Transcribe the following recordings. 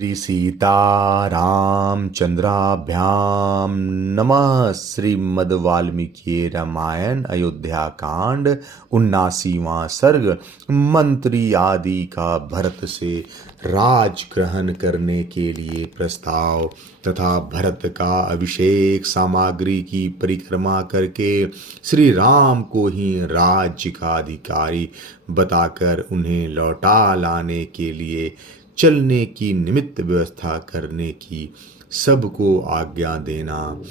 श्री सीतारामचंद्राभ्याम नमः। श्रीमद् वाल्मीकि रामायण अयोध्या कांड 79वां सर्ग। मंत्री आदि का भरत से राज ग्रहण करने के लिए प्रस्ताव तथा भरत का अभिषेक सामग्री की परिक्रमा करके श्री राम को ही राज्य का अधिकारी बताकर उन्हें लौटा लाने के लिए चलने की निमित्त व्यवस्था करने की सबको आज्ञा देना।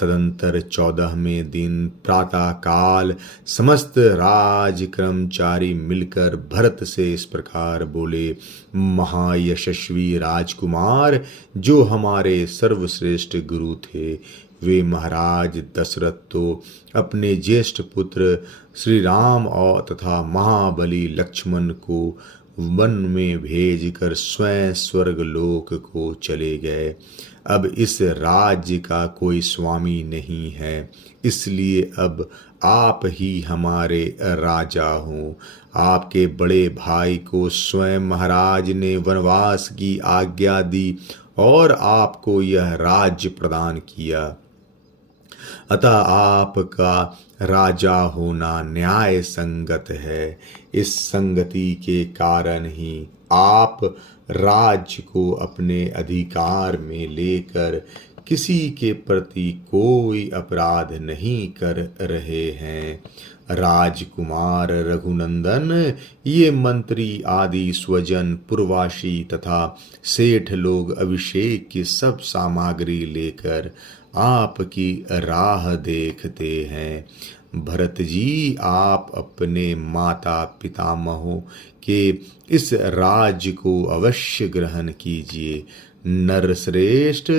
तदंतर 14वें दिन प्रातः काल समस्त राज कर्मचारी मिलकर भरत से इस प्रकार बोले। महायशस्वी राजकुमार जो हमारे सर्वश्रेष्ठ गुरु थे, वे महाराज दशरथ तो अपने ज्येष्ठ पुत्र श्री राम और तथा महाबली लक्ष्मण को वन में भेजकर स्वयं स्वर्ग लोक को चले गए। अब इस राज्य का कोई स्वामी नहीं है, इसलिए अब आप ही हमारे राजा हो। आपके बड़े भाई को स्वयं महाराज ने वनवास की आज्ञा दी और आपको यह राज्य प्रदान किया, अतः आपका राजा होना न्याय संगत है। इस संगति के कारण ही आप राज्य को अपने अधिकार में लेकर किसी के प्रति कोई अपराध नहीं कर रहे हैं। राजकुमार रघुनंदन, ये मंत्री आदि स्वजन पूर्वासी तथा सेठ लोग अभिषेक की सब सामग्री लेकर आपकी राह देखते हैं। भरत जी, आप अपने माता पितामहों के इस राज्य को अवश्य ग्रहण कीजिए। नरश्रेष्ठ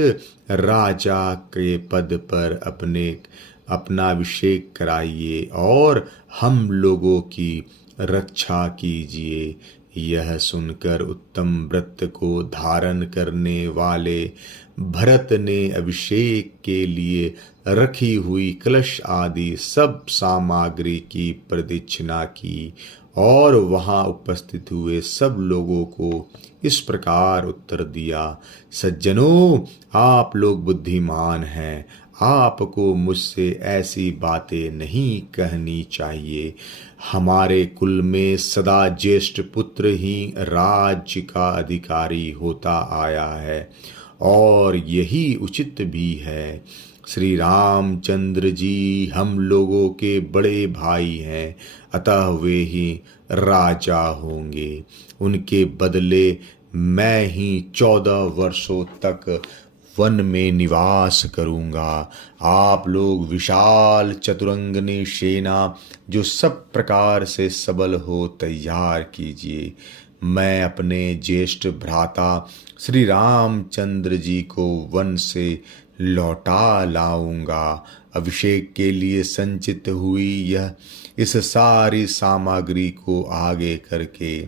राजा के पद पर अपना अभिषेक कराइए और हम लोगों की रक्षा कीजिए। यह सुनकर उत्तम व्रत को धारण करने वाले भरत ने अभिषेक के लिए रखी हुई कलश आदि सब सामग्री की प्रदक्षिणा की और वहां उपस्थित हुए सब लोगों को इस प्रकार उत्तर दिया। सज्जनों, आप लोग बुद्धिमान हैं, आपको मुझसे ऐसी बातें नहीं कहनी चाहिए। हमारे कुल में सदा ज्येष्ठ पुत्र ही राज्य का अधिकारी होता आया है और यही उचित भी है। श्री रामचंद्र जी हम लोगों के बड़े भाई हैं, अतः वे ही राजा होंगे। उनके बदले मैं ही 14 वर्षों तक वन में निवास करूंगा। आप लोग विशाल चतुरंगनी सेना जो सब प्रकार से सबल हो तैयार कीजिए। मैं अपने ज्येष्ठ भ्राता श्री रामचंद्र जी को वन से लौटा लाऊंगा। अभिषेक के लिए संचित हुई इस सारी सामग्री को आगे करके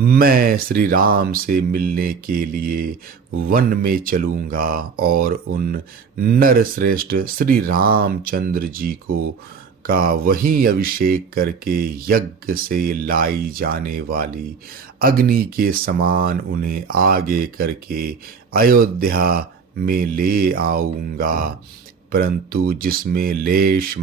मैं श्री राम से मिलने के लिए वन में चलूंगा और उन नरश्रेष्ठ श्री रामचंद्र जी का वही अभिषेक करके यज्ञ से लाई जाने वाली अग्नि के समान उन्हें आगे करके अयोध्या में ले आऊंगा। परंतु जिसमें लेश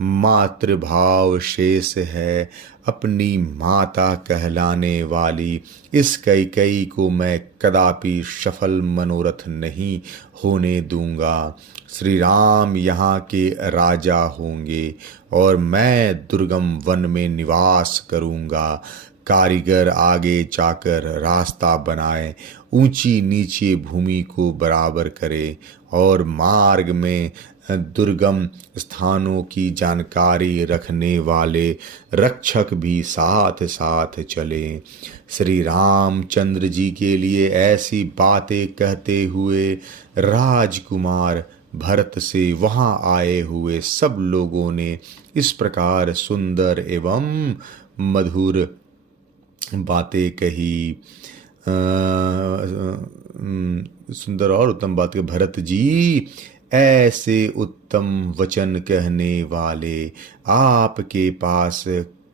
मातृभाव शेष है, अपनी माता कहलाने वाली इस कैकेयी को मैं कदापि सफल मनोरथ नहीं होने दूंगा। श्री राम यहाँ के राजा होंगे और मैं दुर्गम वन में निवास करूंगा। कारीगर आगे जाकर रास्ता बनाए, ऊंची नीची भूमि को बराबर करे और मार्ग में दुर्गम स्थानों की जानकारी रखने वाले रक्षक भी साथ साथ चले। श्री रामचंद्र जी के लिए ऐसी बातें कहते हुए राजकुमार भरत से वहां आए हुए सब लोगों ने इस प्रकार सुंदर एवं मधुर बातें कही। सुंदर और उत्तम बात के भरत जी, ऐसे उत्तम वचन कहने वाले आपके पास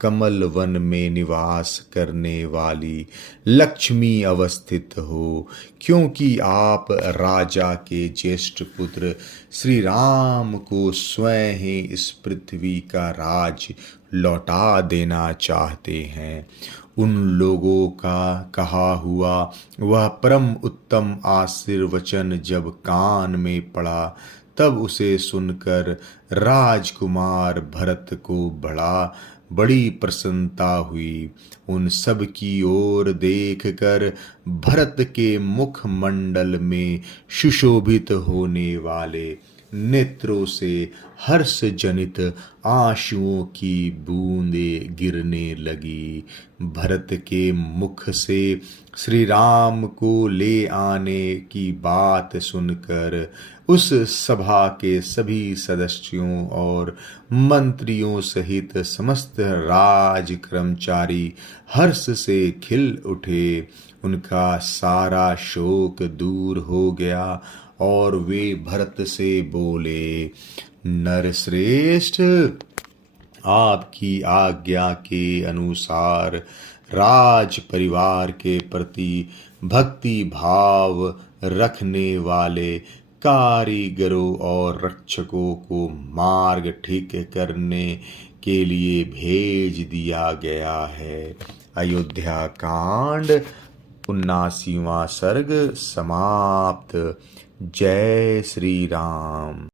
कमल वन में निवास करने वाली लक्ष्मी अवस्थित हो, क्योंकि आप राजा के ज्येष्ठ पुत्र श्री राम को स्वयं ही इस पृथ्वी का राज लौटा देना चाहते हैं। उन लोगों का कहा हुआ वह परम उत्तम आशीर्वचन जब कान में पड़ा, तब उसे सुनकर राजकुमार भरत को बड़ी प्रसन्नता हुई। उन सब की ओर देखकर भरत के मुखमंडल में सुशोभित होने वाले नेत्रों से हर्ष जनित आंसुओं की बूंदें गिरने लगी। भरत के मुख से श्री राम को ले आने की बात सुनकर उस सभा के सभी सदस्यों और मंत्रियों सहित समस्त राज कर्मचारी हर्ष से खिल उठे। उनका सारा शोक दूर हो गया और वे भरत से बोले, नरश्रेष्ठ, आपकी आज्ञा के अनुसार राज परिवार के प्रति भक्ति भाव रखने वाले कारीगरों और रक्षकों को मार्ग ठीक करने के लिए भेज दिया गया है। अयोध्या कांड 79वां सर्ग समाप्त। जय श्री राम।